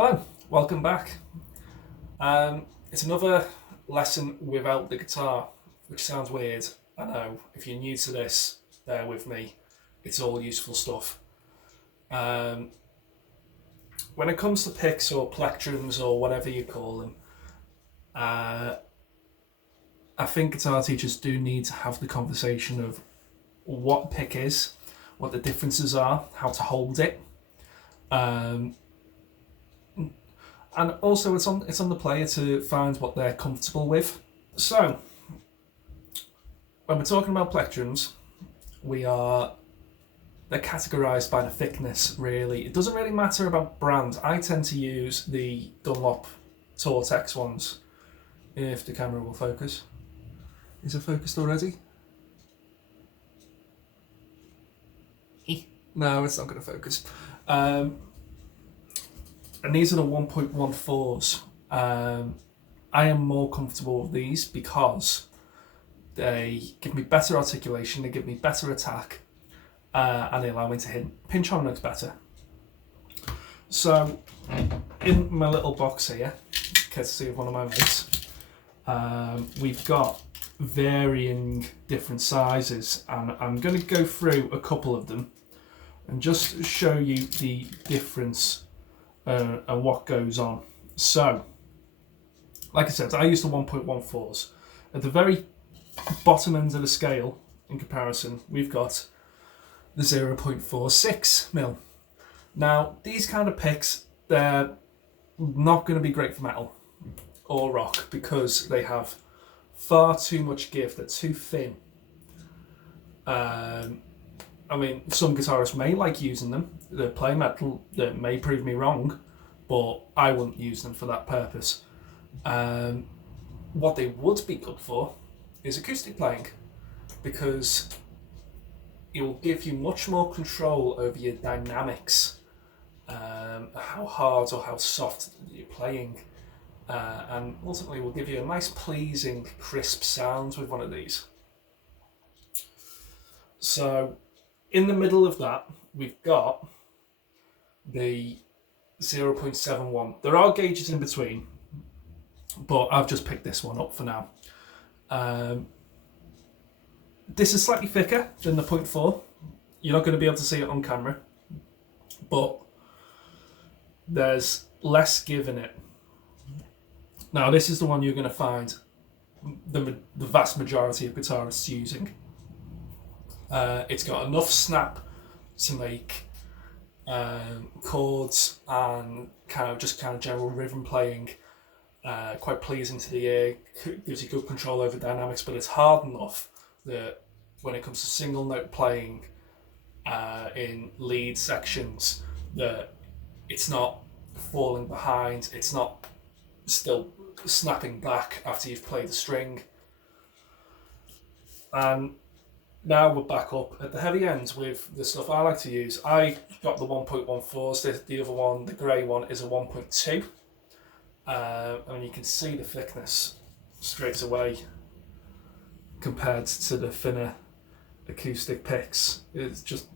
Hello, welcome back. It's another lesson without the guitar, which sounds weird. I know, if you're new to this, bear with me. It's all useful stuff. Um, when it comes to picks or plectrums or whatever you call them, uh, I think guitar teachers do need to have the conversation of what pick is, what the differences are, how to hold it. Um, and also it's on the player to find what they're comfortable with. So when we're talking about plectrums, we are they're categorized by the thickness. Really, it doesn't really matter about brand. I tend to use the Dunlop Tortex ones. If the camera will focus. Is it focused already? No, it's not going to focus. And these are the 1.14s. I am more comfortable with these because they give me better articulation, they give me better attack, and they allow me to hit pinch on notes better. So, in my little box here, courtesy of one of my mates, we've got varying different sizes, and I'm going to go through a couple of them and just show you the difference and what goes on. So, like I said, I use the 1.14s. At the very bottom end of the scale, in comparison, we've got the 0.46 mil. Now, these kind of picks, they're not going to be great for metal or rock because they have far too much give. They're too thin. I mean, some guitarists may like using them. They play metal, that may prove me wrong, but I wouldn't use them for that purpose. What they would be good for is acoustic playing, because it will give you much more control over your dynamics, how hard or how soft you're playing, and ultimately will give you a nice, pleasing, crisp sound with one of these. So, in the middle of that, we've got the 0.71. There are gauges in between, but I've just picked this one up for now. This is slightly thicker than the 0.4. You're not going to be able to see it on camera, but there's less give in it. Now, this is the one you're going to find the vast majority of guitarists using. It's got enough snap to make chords and kind of general rhythm playing quite pleasing to the ear. Gives you good control over dynamics, but it's hard enough that when it comes to single note playing in lead sections, that it's not falling behind. It's not still snapping back after you've played the string. And now we're back up at the heavy end with the stuff I like to use. I got the 1.14s, the other one, the grey one, is a 1.2. And you can see the thickness straight away compared to the thinner acoustic picks. It's just,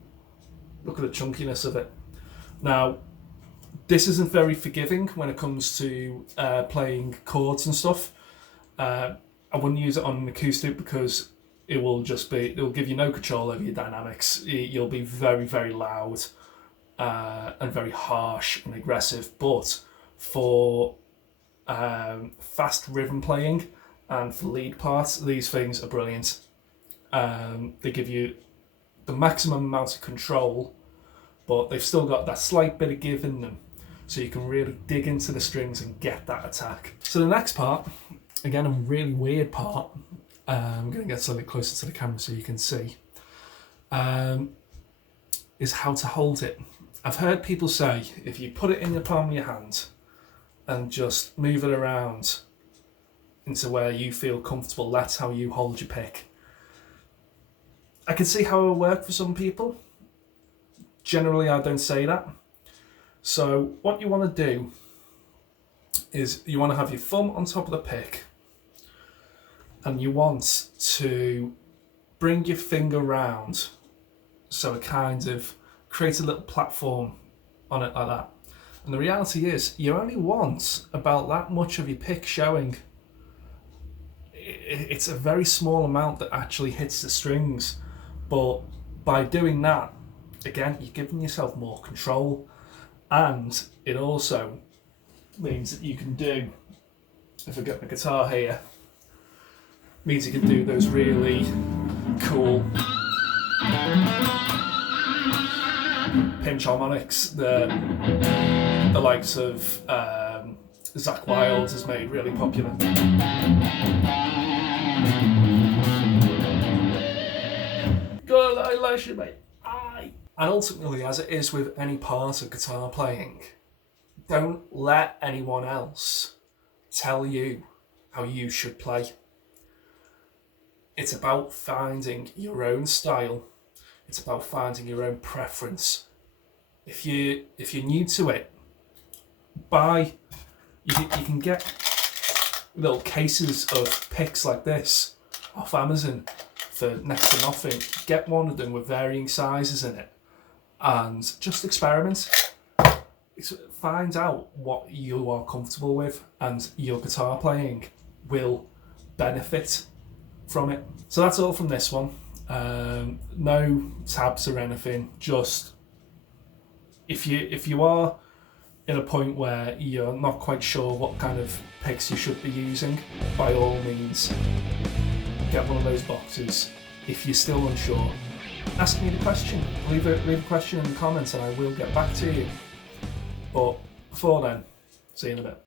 look at the chunkiness of it. Now, this isn't very forgiving when it comes to playing chords and stuff. I wouldn't use it on an acoustic because it'll give you no control over your dynamics. You'll be very, very loud and very harsh and aggressive. But for fast rhythm playing and for lead parts, these things are brilliant. They give you the maximum amount of control, but they've still got that slight bit of give in them, so you can really dig into the strings and get that attack. So the next part, again, a really weird part, I'm going to get slightly closer to the camera so you can see, is how to hold it. I've heard people say if you put it in the palm of your hand and just move it around into where you feel comfortable, that's how you hold your pick. I can see how it will work for some people. Generally, I don't say that. So what you want to do is you want to have your thumb on top of the pick, and you want to bring your finger round so it kind of creates a little platform on it like that. And the reality is, you only want about that much of your pick showing. It's a very small amount that actually hits the strings, but by doing that, again, you're giving yourself more control, and it also means that you can do, if I get my guitar here, means you can do those really cool pinch harmonics that the likes of Zakk Wylde has made really popular. Good eyelash, mate. Aye. And ultimately, as it is with any part of guitar playing, don't let anyone else tell you how you should play. It's about finding your own style. It's about finding your own preference. If you're new to it, you can get little cases of picks like this off Amazon for next to nothing. Get one of them with varying sizes in it and just experiment. Find out what you are comfortable with, and your guitar playing will benefit from it. So that's all from this one. No tabs or anything. Just if you are in a point where you're not quite sure what kind of picks you should be using, by all means get one of those boxes. If you're still unsure, ask me the question. Leave a question in the comments and I will get back to you. But before then, see you in a bit.